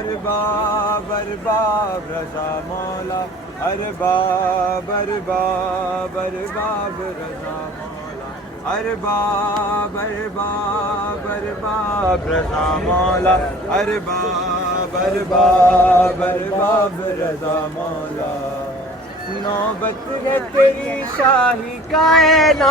ارباب ارباب رضا مولا، ارباب ارباب ارباب رضا مولا، ارباب ارباب ارباب رضا مولا، ارباب ارباب ارباب رضا مولا۔ نوبت ہے تیری شاہی کائنات،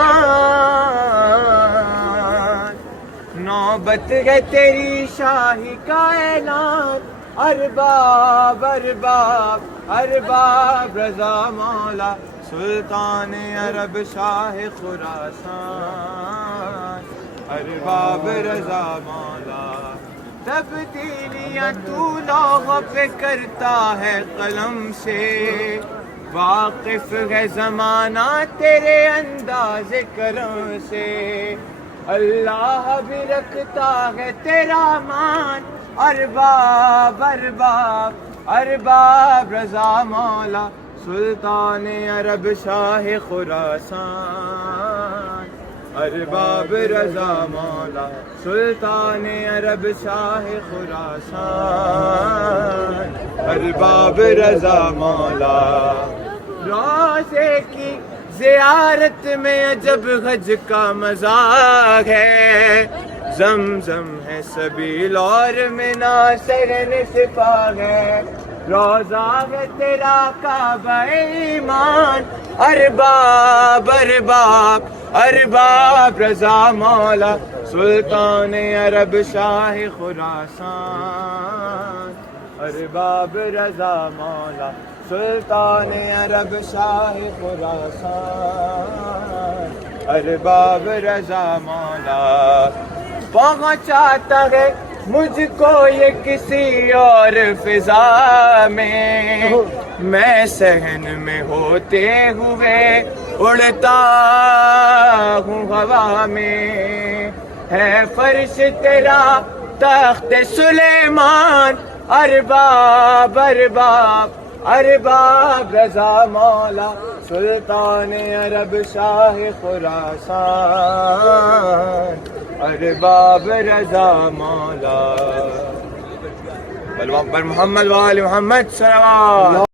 نوبت ہے تیری شاہی کائنات، ارباب ارباب ارباب رضا مولا، سلطان عرب شاہ خراسان، ارباب رضا مولا۔ تبدیلیاں تو لوگوں پہ کرتا ہے قلم سے، واقف ہے زمانہ تیرے انداز کرم سے، اللہ بھی رکھتا ہے تیرا مان، ارباب ارباب ارباب رضا مولا، سلطان عرب شاہ خراسان، ارباب رضا مولا، سلطان عرب شاہ خراسان، ارباب رضا مولا۔ روزے کی زیارت میں عجب حج کا مزہ ہے، زمزم ہے سبیل اور مناصر نصفہ ہے، روزہ ہے تیرا کعبہ ایمان، ارباب ارباب ارباب رضا مولا، سلطان عرب شاہ خراسان، ارباب رضا مولا، سلطان عرب شاہ خراسان، ارباب رضا مولا۔ پہنچاتا ہے مجھ کو یہ کسی اور فضا میں، میں صحن میں ہوتے ہوئے اڑتا ہوں ہوا میں، ہے فرش تیرا تخت سلیمان، ارباب ارباب ارباب رضا مولا، سلطان عرب شاہ خراسان، ارباب رضا مولا۔ بر محمد و آل محمد صلوات۔